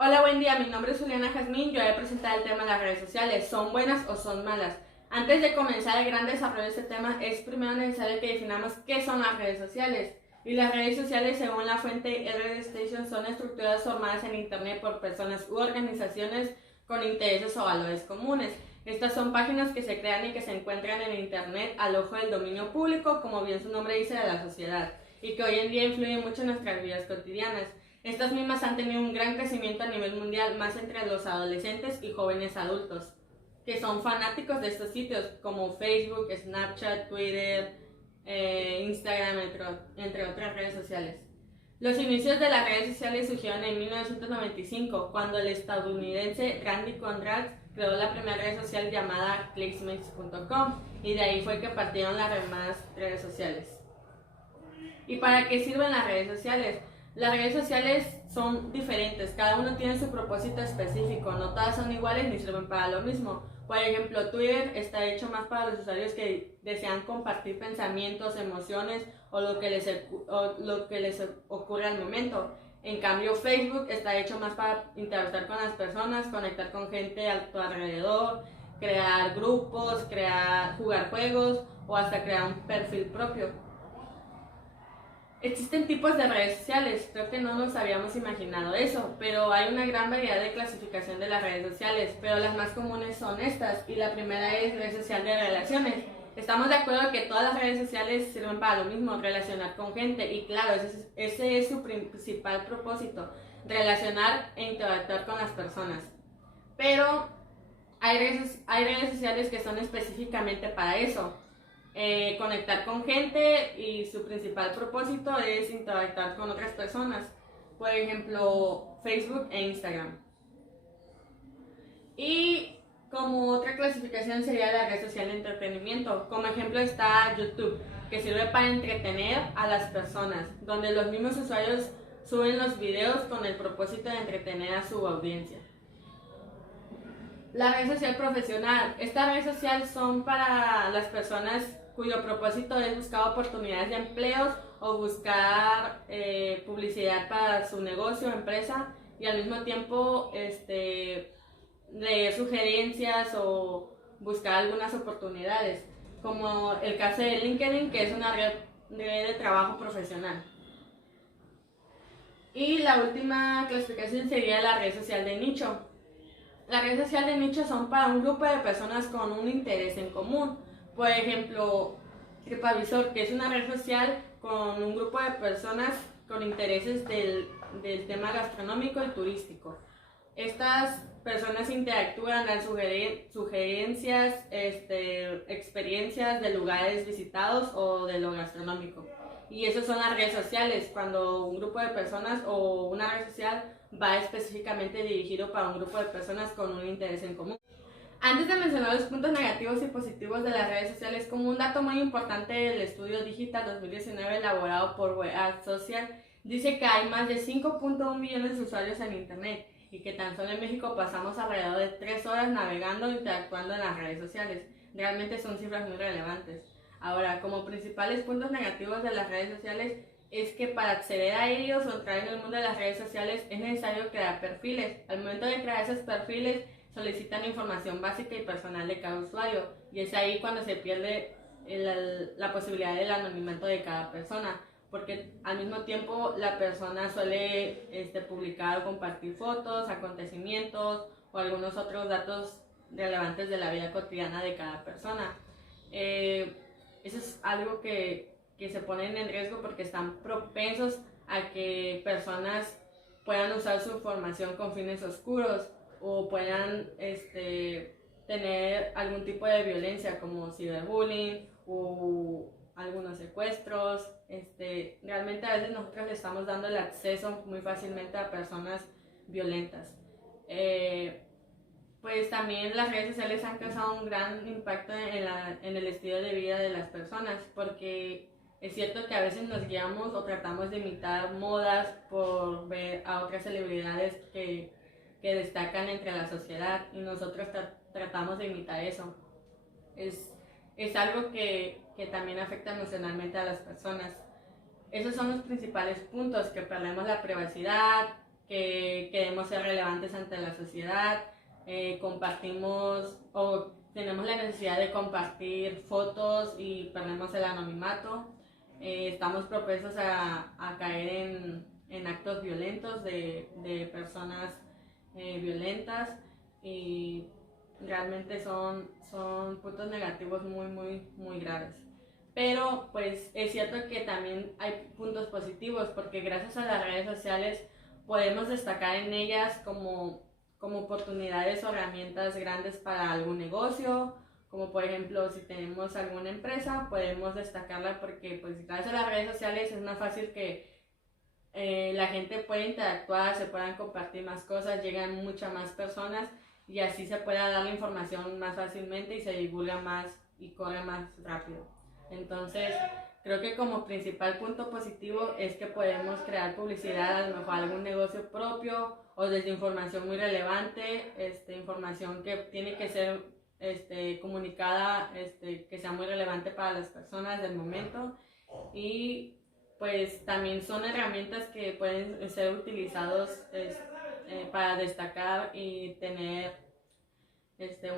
Hola, buen día. Mi nombre es Juliana Jazmín. Yo voy a presentar el tema de las redes sociales. ¿Son buenas o son malas? Antes de comenzar el gran desarrollo de este tema, es primero necesario que definamos qué son las redes sociales. Y las redes sociales, según la fuente RD Station, son estructuras formadas en Internet por personas u organizaciones con intereses o valores comunes. Estas son páginas que se crean y que se encuentran en Internet al ojo del dominio público, como bien su nombre dice, de la sociedad, y que hoy en día influyen mucho en nuestras vidas cotidianas. Estas mismas han tenido un gran crecimiento a nivel mundial, más entre los adolescentes y jóvenes adultos, que son fanáticos de estos sitios como Facebook, Snapchat, Twitter, Instagram, entre otras redes sociales. Los inicios de las redes sociales surgieron en 1995, cuando el estadounidense Randy Conrad creó la primera red social llamada Classmates.com, y de ahí fue que partieron las demás redes sociales. ¿Y para qué sirven las redes sociales? Las redes sociales son diferentes, cada uno tiene su propósito específico, no todas son iguales ni sirven para lo mismo. Por ejemplo, Twitter está hecho más para los usuarios que desean compartir pensamientos, emociones o lo que les ocurre al momento. En cambio, Facebook está hecho más para interactuar con las personas, conectar con gente a tu alrededor, crear grupos, jugar juegos o hasta crear un perfil propio. Existen tipos de redes sociales, creo que no nos habíamos imaginado eso, pero hay una gran variedad de clasificación de las redes sociales, pero las más comunes son estas, y la primera es red social de relaciones. Estamos de acuerdo que todas las redes sociales sirven para lo mismo, relacionar con gente, y claro, ese es su principal propósito, relacionar e interactuar con las personas. Pero hay redes sociales que son específicamente para eso, conectar con gente, y su principal propósito es interactuar con otras personas, por ejemplo Facebook e Instagram. Y como otra clasificación sería la red social de entretenimiento. Como ejemplo está YouTube, que sirve para entretener a las personas, donde los mismos usuarios suben los videos con el propósito de entretener a su audiencia. La red social profesional. Esta red social son para las personas cuyo propósito es buscar oportunidades de empleos o buscar publicidad para su negocio o empresa, y al mismo tiempo leer sugerencias o buscar algunas oportunidades, como el caso de LinkedIn, que es una red de trabajo profesional. Y la última clasificación sería la red social de nicho. Las redes sociales de nicho son para un grupo de personas con un interés en común. Por ejemplo, TripAdvisor, que es una red social con un grupo de personas con intereses del tema gastronómico y turístico. Estas personas interactúan, dan sugerencias, experiencias de lugares visitados o de lo gastronómico. Y esas son las redes sociales, cuando un grupo de personas o una red social va específicamente dirigido para un grupo de personas con un interés en común. Antes de mencionar los puntos negativos y positivos de las redes sociales, como un dato muy importante del estudio Digital 2019 elaborado por Web Social, dice que hay más de 5.1 millones de usuarios en Internet, y que tan solo en México pasamos alrededor de 3 horas navegando e interactuando en las redes sociales. Realmente son cifras muy relevantes. Ahora, como principales puntos negativos de las redes sociales, es que para acceder a ellos o entrar en el mundo de las redes sociales es necesario crear perfiles. Al momento de crear esos perfiles solicitan información básica y personal de cada usuario, y es ahí cuando se pierde la posibilidad del anonimato de cada persona, porque al mismo tiempo la persona suele publicar o compartir fotos, acontecimientos o algunos otros datos relevantes de la vida cotidiana de cada persona. Eso es algo que se ponen en riesgo porque están propensos a que personas puedan usar su información con fines oscuros o puedan tener algún tipo de violencia como ciberbullying o algunos secuestros. Realmente a veces nosotros le estamos dando el acceso muy fácilmente a personas violentas. Pues también las redes sociales han causado un gran impacto en el estilo de vida de las personas, porque es cierto que a veces nos guiamos o tratamos de imitar modas por ver a otras celebridades que destacan entre la sociedad, y nosotros tratamos de imitar eso. Es algo que también afecta emocionalmente a las personas. Esos son los principales puntos: que perdemos la privacidad, que queremos ser relevantes ante la sociedad, compartimos o tenemos la necesidad de compartir fotos y perdemos el anonimato. Estamos propensos a caer en actos violentos de personas violentas, y realmente son puntos negativos muy graves. Pero pues es cierto que también hay puntos positivos, porque gracias a las redes sociales podemos destacar en ellas como oportunidades o herramientas grandes para algún negocio, como por ejemplo si tenemos alguna empresa podemos destacarla, porque pues gracias a las redes sociales es más fácil que la gente pueda interactuar, se puedan compartir más cosas, llegan muchas más personas y así se pueda dar la información más fácilmente y se divulga más y corre más rápido. Entonces, creo que como principal punto positivo es que podemos crear publicidad, a lo mejor algún negocio propio, o desde información muy relevante, información que tiene que ser comunicada, que sea muy relevante para las personas del momento. Y pues también son herramientas que pueden ser utilizados para destacar y tener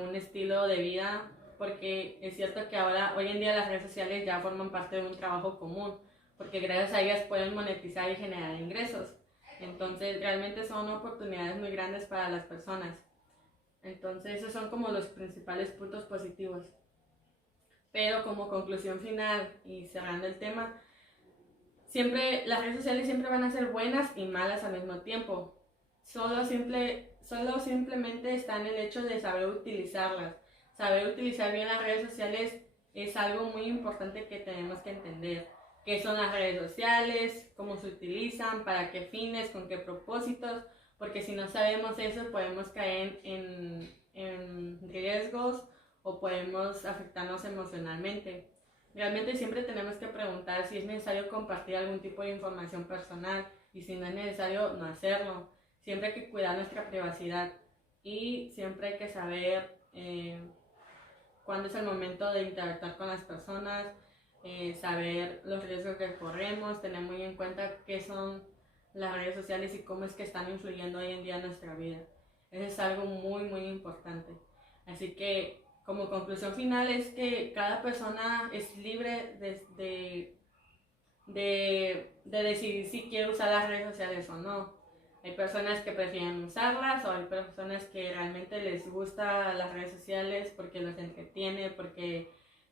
un estilo de vida, porque es cierto que hoy en día las redes sociales ya forman parte de un trabajo común, porque gracias a ellas pueden monetizar y generar ingresos. Entonces realmente son oportunidades muy grandes para las personas. Entonces esos son como los principales puntos positivos. Pero como conclusión final y cerrando el tema, las redes sociales siempre van a ser buenas y malas al mismo tiempo. Solo simplemente está en el hecho de saber utilizarlas. Saber utilizar bien las redes sociales es algo muy importante que tenemos que entender. ¿Qué son las redes sociales? ¿Cómo se utilizan? ¿Para qué fines? ¿Con qué propósitos? Porque si no sabemos eso podemos caer en riesgos o podemos afectarnos emocionalmente. Realmente siempre tenemos que preguntar si es necesario compartir algún tipo de información personal, y si no es necesario, no hacerlo. Siempre hay que cuidar nuestra privacidad y siempre hay que saber cuándo es el momento de interactuar con las personas, saber los riesgos que corremos, tener muy en cuenta qué son las redes sociales y cómo es que están influyendo hoy en día en nuestra vida. Eso es algo muy importante. Así que como conclusión final es que cada persona es libre de decidir si quiere usar las redes sociales o no. Hay personas que prefieren usarlas, o hay personas que realmente les gusta las redes sociales porque los entretiene, porque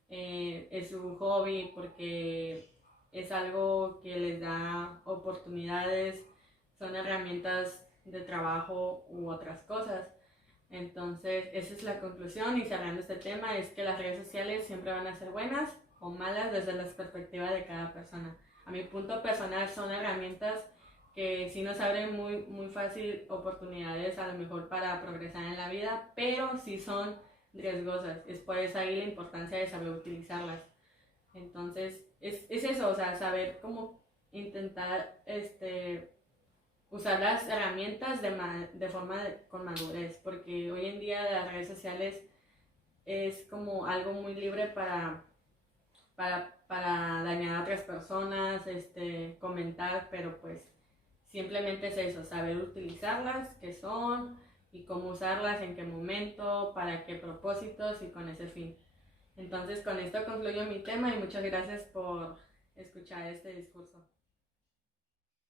es su hobby, porque es algo que les da oportunidades, son herramientas de trabajo u otras cosas. Entonces, esa es la conclusión, y cerrando este tema es que las redes sociales siempre van a ser buenas o malas desde la perspectiva de cada persona. A mi punto personal son herramientas que sí nos abren muy fácil oportunidades a lo mejor para progresar en la vida, pero sí son riesgosas. Es por eso ahí la importancia de saber utilizarlas. Entonces, es eso, o sea, saber cómo intentar usar las herramientas con madurez, porque hoy en día las redes sociales es como algo muy libre para dañar a otras personas, comentar, pero pues simplemente es eso, saber utilizarlas, qué son y cómo usarlas, en qué momento, para qué propósitos y con ese fin. Entonces con esto concluyo mi tema y muchas gracias por escuchar este discurso.